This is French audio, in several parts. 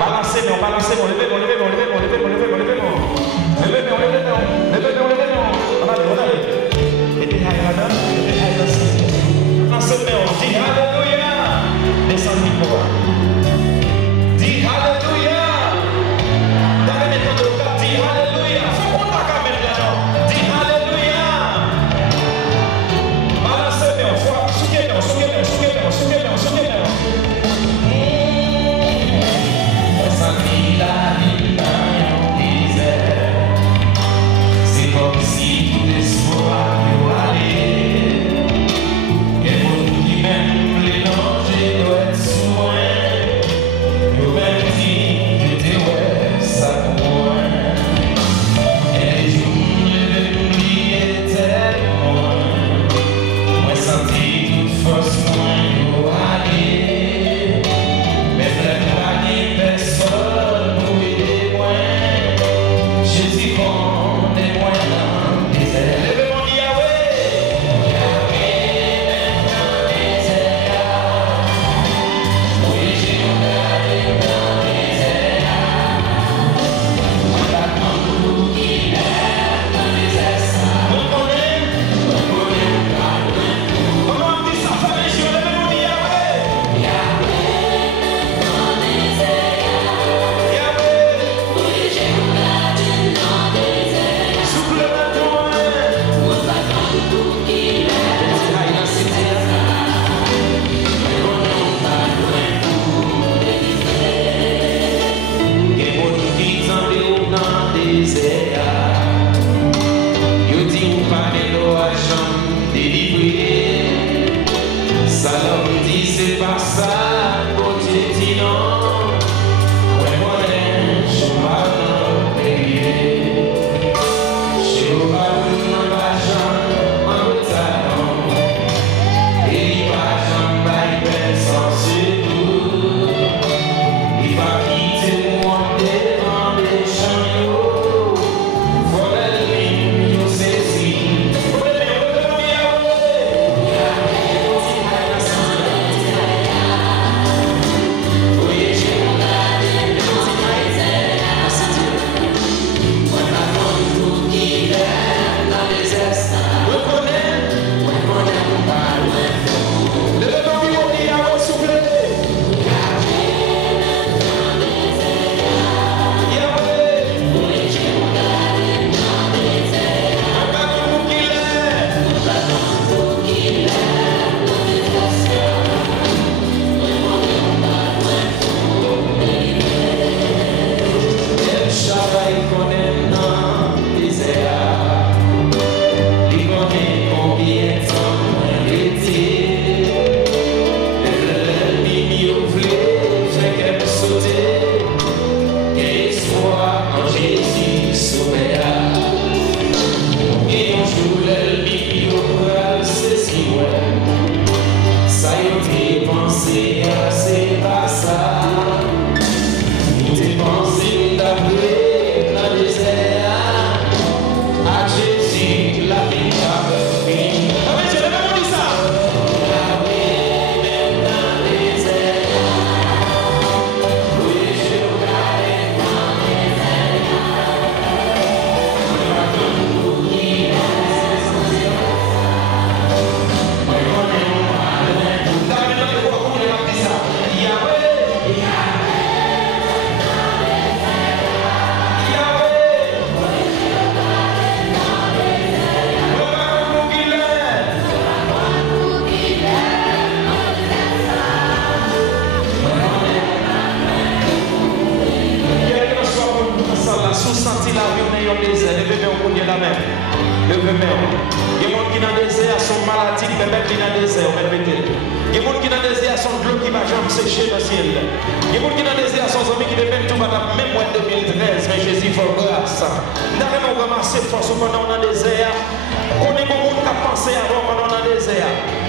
Balancez-moi, balancez-moi, levez-moi, levez-moi, levez-moi, levez-moi, levez-moi, levez-moi. Levez-moi, levez-moi, levez-moi, levez-moi. Allez. Mettez Haïlana, mettez Haïlana. Balancez-moi, dis Alléluia. Descendez pour moi. Dis Alléluia. Dans les méthodes de l'autre, dis Alléluia. Faut qu'on t'a quand même là-dedans. Dis Alléluia. Balancez-moi, souquez-moi, souquez-moi, souquez-moi, souquez-moi, souquez-moi. C'est comme si tout espoir nous allait. Et pour nous qui même les dangers doivent être soins. Nous même dit que t'es ouais, ça pour moi. Et les jours de m'oublier tellement. Moi senti toute force moins nous aller. Mais vraiment ni personne.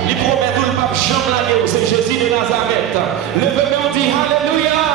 Il promet tout le pape Jean Laguerre, c'est Jésus de Nazareth. Levez-moi, on dit Alléluia.